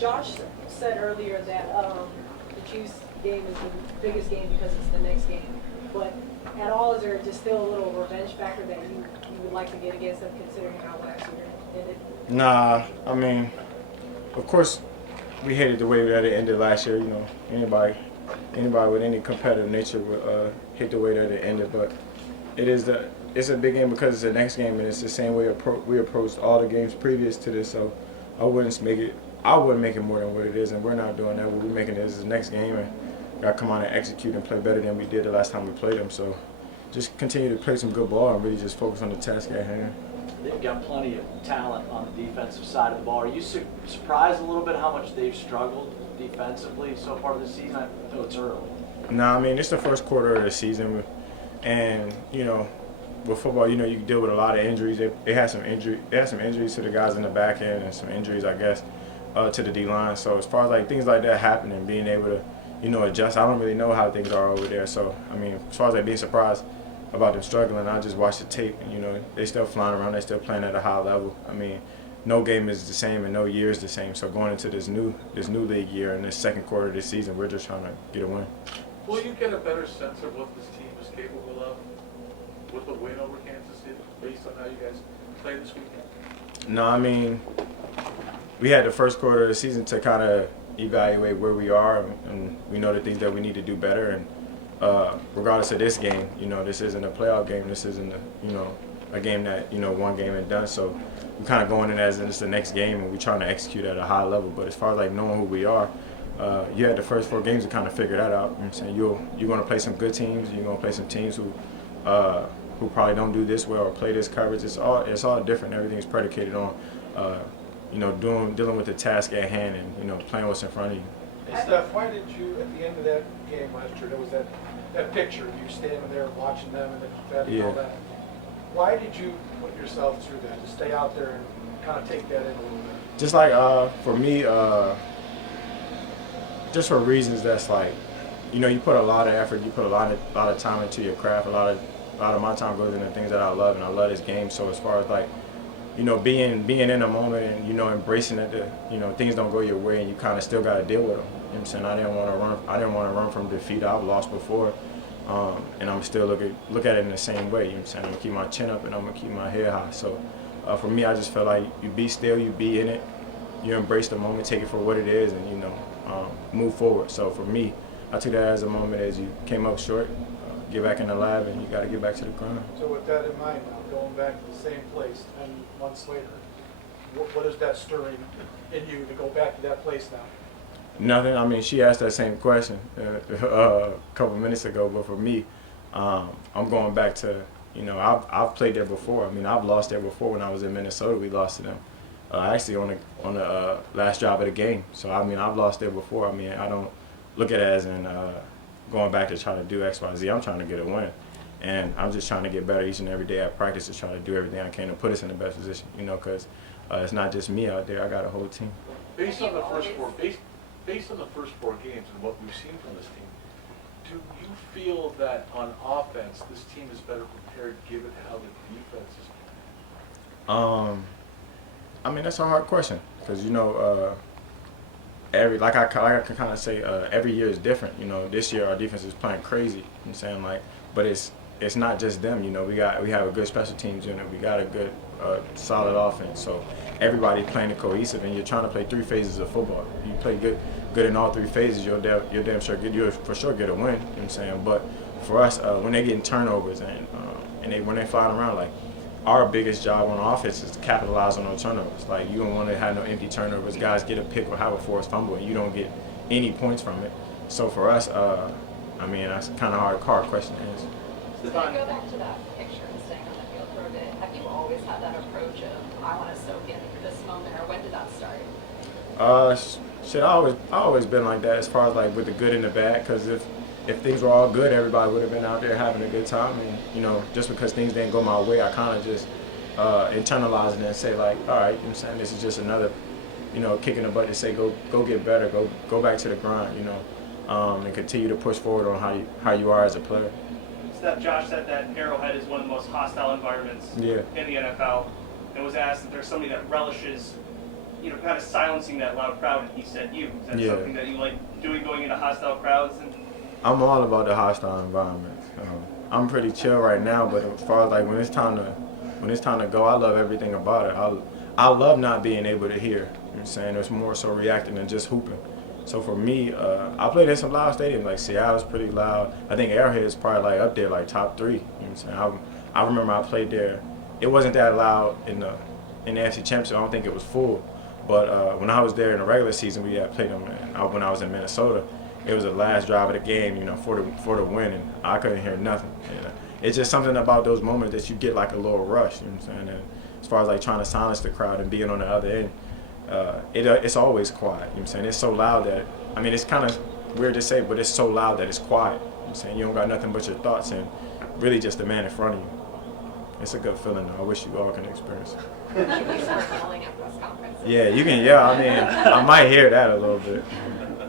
Josh said earlier that the Chiefs game is the biggest game because it's the next game. But at all, is there just still a little revenge factor that you would like to get against them, considering how last year ended? Nah, I mean, of course, we hated the way that it ended last year. You know, anybody with any competitive nature would hate the way that it ended. But it's a big game because it's the next game, and it's the same way we approached all the games previous to this. So I wouldn't make it more than what it is, and we're not doing that. What we're making it is the next game, and got to come out and execute and play better than we did the last time we played them. So just continue to play some good ball and really just focus on the task at hand. They've got plenty of talent on the defensive side of the ball. Are you surprised a little bit how much they've struggled defensively so far this season? I know it's early. Nah, I mean, it's the first quarter of the season, and, you know, with football, you know, you can deal with a lot of injuries. They had some injuries to the guys in the back end and some injuries, I guess, to the D-line. So as far as, like, things like that happening, being able to, you know, adjust, I don't really know how things are over there. So, I mean, as far as, like, being surprised about them struggling, I just watch the tape, and, you know, they still flying around, they still playing at a high level. I mean, no game is the same and no year is the same. So going into this new league year and this second quarter of this season, we're just trying to get a win. Will you get a better sense of what this team is capable of with a win over Kansas City based on how you guys play this weekend? No, I mean, we had the first quarter of the season to kind of evaluate where we are, and we know the things that we need to do better. And regardless of this game, you know, this isn't a playoff game. This isn't a game that, you know, one game and done. So we're kind of going in as it's the next game, and we're trying to execute at a high level. But as far as, like, knowing who we are, you had the first 4 games to kind of figure that out. You know what I'm saying? You're going to play some good teams. You're going to play some teams who probably don't do this well or play this coverage. It's all different. Everything's predicated on you know, dealing with the task at hand and, you know, playing what's in front of you. Hey, Steph, why did you, at the end of that game last year, there was that picture of you standing there watching them and the confetti and all that. Why did you put yourself through that, to stay out there and kind of take that in a little bit? Just like, for me, just for reasons that's like, you know, you put a lot of effort, you put a lot of time into your craft. A lot of my time goes into things that I love, and I love this game. So as far as, like, you know, being in a moment and, you know, embracing that, you know, things don't go your way and you kind of still got to deal with them. You know what I'm saying? I didn't want to run from defeat. I've lost before, and I'm still look at it in the same way. You know what I'm saying? I'm gonna keep my chin up and I'm gonna keep my head high. So for me, I just felt like you be still, you be in it, you embrace the moment, take it for what it is, and, you know, move forward. So for me, I took that as a moment as you came up short, get back in the lab, and you got to get back to the grind. So with that in mind now, going back to the same place 10 months later, what is that stirring in you to go back to that place now? Nothing. I mean, she asked that same question a couple minutes ago, but for me, I'm going back to, you know, I've played there before. I mean, I've lost there before. When I was in Minnesota, we lost to them. Actually, on the last drive of the game. So I mean, I've lost there before. I mean, I don't look at it as in going back to try to do X, Y, Z. I'm trying to get a win, and I'm just trying to get better each and every day at practice to try to do everything I can to put us in the best position. You know, because it's not just me out there. I got a whole team. Based on the first 4 games and what we've seen from this team, do you feel that on offense this team is better prepared given how the defense is playing? I mean, that's a hard question because, you know, every I can kind of say every year is different. You know, this year our defense is playing crazy. You know what I'm saying, like, but it's not just them. You know, we have a good special teams unit. We got a good solid offense. So everybody's playing cohesive, and you're trying to play 3 phases of football. You play good in all 3 phases, you'll damn sure you'll for sure get a win. You know what I'm saying? But for us, when they're getting turnovers and when they're flying around, like, our biggest job on offense is to capitalize on those turnovers. Like, you don't want to have no empty turnovers. Guys get a pick or have a forced fumble, and you don't get any points from it. So for us, I mean, that's kind of hard question to answer. So to go back to that picture and staying on the field for a bit, have you always had that approach of, I want to soak in this moment, or when did that start? Shit, I always been like that as far as, like, with the good and the bad, because if things were all good, everybody would have been out there having a good time. And, you know, just because things didn't go my way, I kind of just internalize it and say, like, all right, you know what I'm saying, this is just another, you know, kick in the butt to say go get better, go back to the grind, you know, and continue to push forward on how you are as a player. Steph, Josh said that Arrowhead is one of the most hostile environments in the NFL, and was asked if there's somebody that relishes kind of silencing that loud crowd, and he said you. Is that Yeah. something that you like doing, going into hostile crowds? And I'm all about the hostile environment. I'm pretty chill right now, but as far as like when it's time to go, I love everything about it. I love not being able to hear. You know what I'm saying? It's more so reacting than just hooping. So for me, I played in some loud stadiums, like Seattle's pretty loud. I think Arrowhead is probably like up there, like top 3. You know what I'm saying? I remember I played there. It wasn't that loud in the AFC Championship. I don't think it was full. But when I was there in the regular season, we had played them when I was in Minnesota. It was the last drive of the game, for the win, and I couldn't hear nothing. It's just something about those moments that you get like a little rush. You know what I'm saying? And as far as like trying to silence the crowd and being on the other end, it's always quiet. You know what I'm saying? It's so loud that, it's kind of weird to say, but it's so loud that it's quiet. You know what I'm saying? You don't got nothing but your thoughts and really just the man in front of you. It's a good feeling, though. I wish you all can experience it. Should we start yelling at press conferences? Yeah, you can yell. I might hear that a little bit.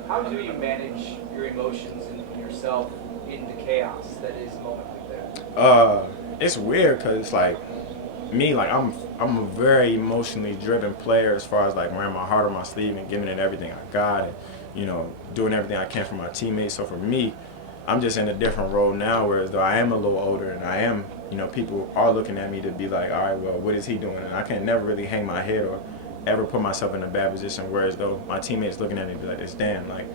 How do you manage your emotions and yourself in the chaos that is a moment like that? It's weird because it's like me, like I'm a very emotionally driven player as far as like wearing my heart on my sleeve and giving it everything I got, and doing everything I can for my teammates. So for me, I'm just in a different role now, whereas though I am a little older and I am, people are looking at me to be like, all right, well, what is he doing? And I can never really hang my head or ever put myself in a bad position, whereas though my teammates looking at me and be like, it's Dan, like,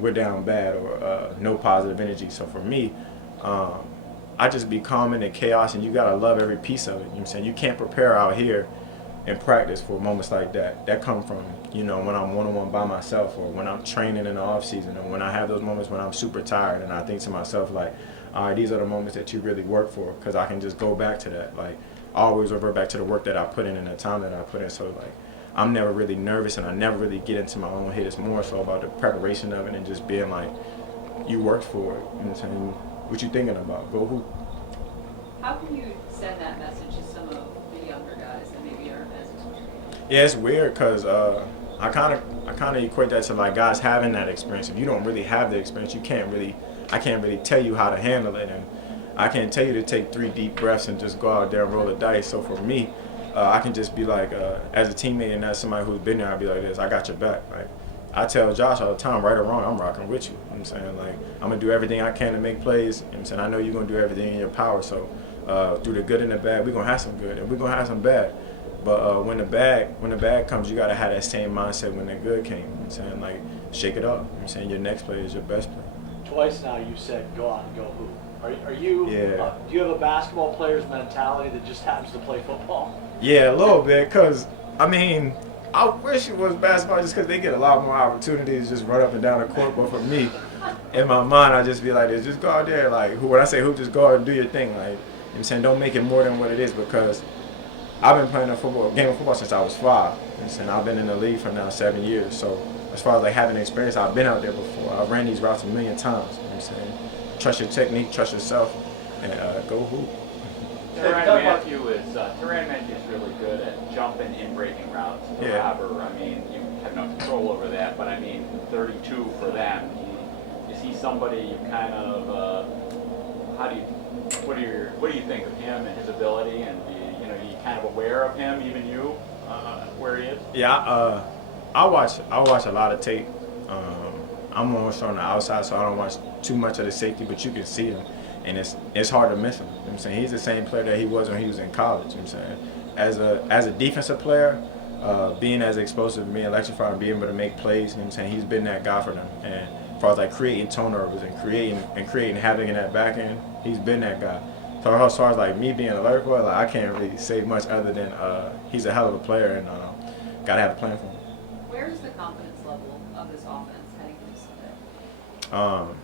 we're down bad or no positive energy. So for me, I just be calm in the chaos, and you gotta love every piece of it. You know what I'm saying? You can't prepare out here in practice for moments like that. That come from, when I'm one-on-one by myself, or when I'm training in the off season, or when I have those moments when I'm super tired and I think to myself like, all right, these are the moments that you really work for, because I can just go back to that. Like, I always revert back to the work that I put in and the time that I put in. So like, I'm never really nervous, and I never really get into my own head. It's more so about the preparation of it and just being like, you worked for it. You know what I'm saying? What you thinking about? Go hoop. How can you send that message to some of the younger guys that maybe aren't as experienced? Yeah, it's weird because I kind of equate that to like guys having that experience. If you don't really have the experience, I can't really tell you how to handle it, and I can't tell you to take 3 deep breaths and just go out there and roll the dice. So for me, I can just be like, as a teammate and as somebody who's been there, I'll be like this: I got your back. Like, I tell Josh all the time, right or wrong, I'm rocking with you. You know what I'm saying? Like, I'm gonna do everything I can to make plays. You know what I'm saying? I know you're gonna do everything in your power. So through the good and the bad, we're gonna have some good and we're gonna have some bad. But when the bad comes, you gotta have that same mindset when the good came. You know what I'm saying? Like, shake it up. You know what I'm saying? Your next play is your best play. Twice now you said go out and go hoop. Are you? Yeah. Do you have a basketball player's mentality that just happens to play football? Yeah, a little bit, because, I wish it was basketball just because they get a lot more opportunities to just run up and down the court. But for me, in my mind, I just be like this: just go out there. Like, when I say hoop, just go out and do your thing. Like, you know what I'm saying? Don't make it more than what it is, because I've been playing a game of football since I was 5. You know what I'm saying? I've been in the league for now 7 years. So as far as like having experience, I've been out there before. I've ran these routes a million times. You know what I'm saying? Trust your technique, trust yourself, and go hoop. Tyrann Matthew is really good at jumping and breaking routes. The robber, you have no control over that, but 32 for them. Is he somebody you kind of what do you think of him and his ability, and are you kind of aware of him, even you, where he is? Yeah, I watch a lot of tape. I'm almost on the outside, so I don't watch too much of the safety, but you can see him, and it's hard to miss him. You know what I'm saying? He's the same player that he was when he was in college. You know what I'm saying? As a defensive player, being as explosive, being electrifying, being able to make plays, you know what I'm saying? He's been that guy for them. And as far as like creating turnovers and creating havoc in that back end, he's been that guy. So as far as like me being alert for it, like, I can't really say much other than he's a hell of a player, and gotta have a plan for him. Where is the confidence level of this offense heading into Sunday?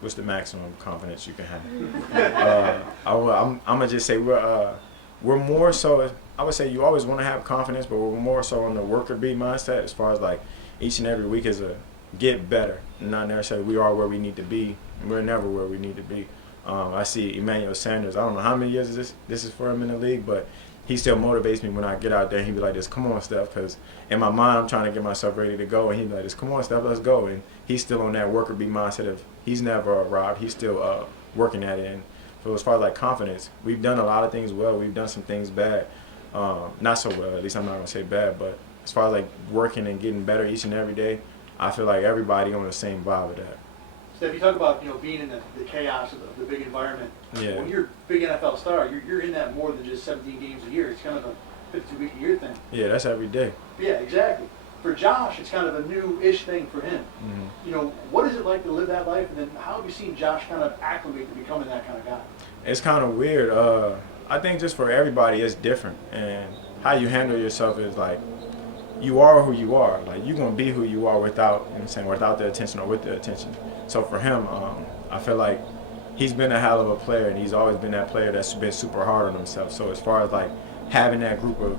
What's the maximum confidence you can have? I'm gonna just say we're more so. I would say you always want to have confidence, but we're more so on the worker bee mindset. As far as like each and every week is a get better, not necessarily we are where we need to be. We're never where we need to be. I see Emmanuel Sanders. I don't know how many years this is for him in the league, but he still motivates me when I get out there. He'd be like this, come on, Steph, because in my mind I'm trying to get myself ready to go, and he'd be like this, come on, Steph, let's go. And he's still on that worker bee mindset of he's never arrived. He's still working at it. And so as far as like confidence, we've done a lot of things well. We've done some things bad. Not so well, at least I'm not gonna say bad, but as far as like working and getting better each and every day, I feel like everybody on the same vibe with that. Steph, you talk about being in the chaos of the big environment. Yeah. When you're a big NFL star, you're in that more than just 17 games a year. It's kind of a 52-week a year thing. Yeah, that's every day. Yeah, exactly. For Josh, it's kind of a new-ish thing for him. Mm-hmm. What is it like to live that life, and then how have you seen Josh kind of acclimate to becoming that kind of guy? It's kind of weird. I think just for everybody, it's different, and how you handle yourself is like you are who you are. Like you're gonna be who you are without, you know what I'm saying, without the attention or with the attention. So for him, I feel like he's been a hell of a player, and he's always been that player that's been super hard on himself. So as far as like having that group of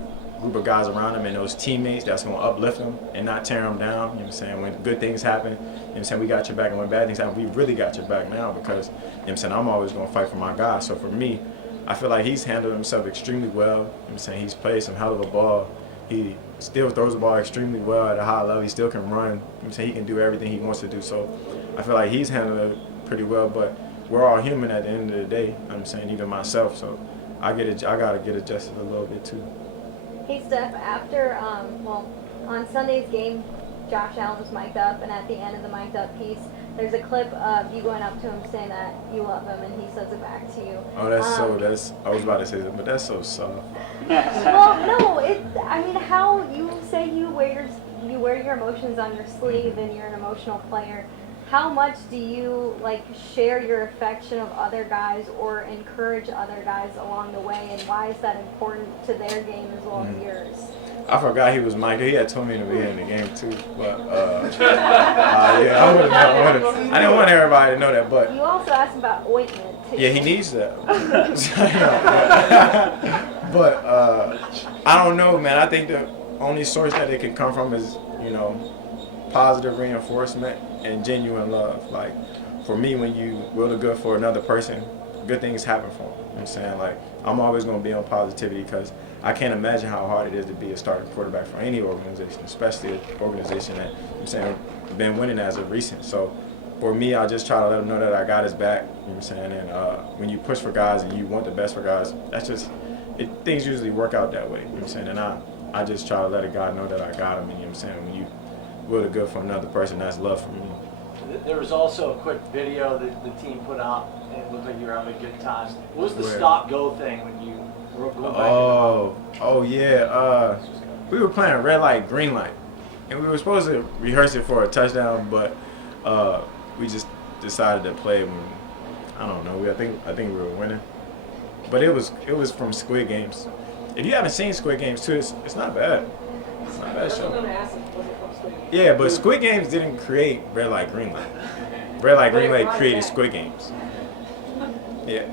guys around him and those teammates that's gonna uplift him and not tear him down, you know what I'm saying, when good things happen, you know what I'm saying, we got your back, and when bad things happen, we really got your back now because, you know what I'm saying, I'm always gonna fight for my guys. So for me, I feel like he's handled himself extremely well. You know what I'm saying, he's played some hell of a ball. He still throws the ball extremely well at a high level. He still can run. You know what I'm saying, he can do everything he wants to do. So I feel like he's handled it pretty well, but we're all human at the end of the day. You know what I'm saying, even myself. So I gotta get adjusted a little bit too. Hey Steph, after, on Sunday's game, Josh Allen was mic'd up, and at the end of the mic'd up piece, there's a clip of you going up to him saying that you love him, and he says it back to you. Oh, I was about to say that, but that's so soft. Well, no, I mean, how you say you wear your emotions on your sleeve, and you're an emotional player. How much do you share your affection of other guys or encourage other guys along the way, and why is that important to their game as well as yours? I forgot he was Mike. He had told me in the beginning of the game too, but yeah, I didn't want everybody to know that. But You also asked about ointment too. yeah, he needs that. But I don't know, man. I think the only source that it can come from is positive reinforcement and genuine love. Like for me, when you will the good for another person, good things happen for them. You know what I'm saying? Like I'm always gonna be on positivity because I can't imagine how hard it is to be a starting quarterback for any organization, especially an organization that, you know what I'm saying, been winning as of recent. So for me, I just try to let them know that I got his back, you know what I'm saying? And when you push for guys and you want the best for guys, things usually work out that way, you know what I'm saying? And I just try to let a guy know that I got him, and you know what I'm saying? When you will the good for another person, that's love for me. There was also a quick video that the team put out, and it looked like you were having a good time. What was the Where? stop-go thing when you were going back? Oh yeah. We were playing red light, green light, and we were supposed to rehearse it for a touchdown, but we just decided to play it when, I don't know. I think we were winning, but it was from Squid Games. If you haven't seen Squid Games too, it's not bad. It's not a bad I was show. gonna ask him, was it from Squid Game? Yeah, but Squid Games didn't create red light, green light. Red light, green light created Squid Games. Yeah.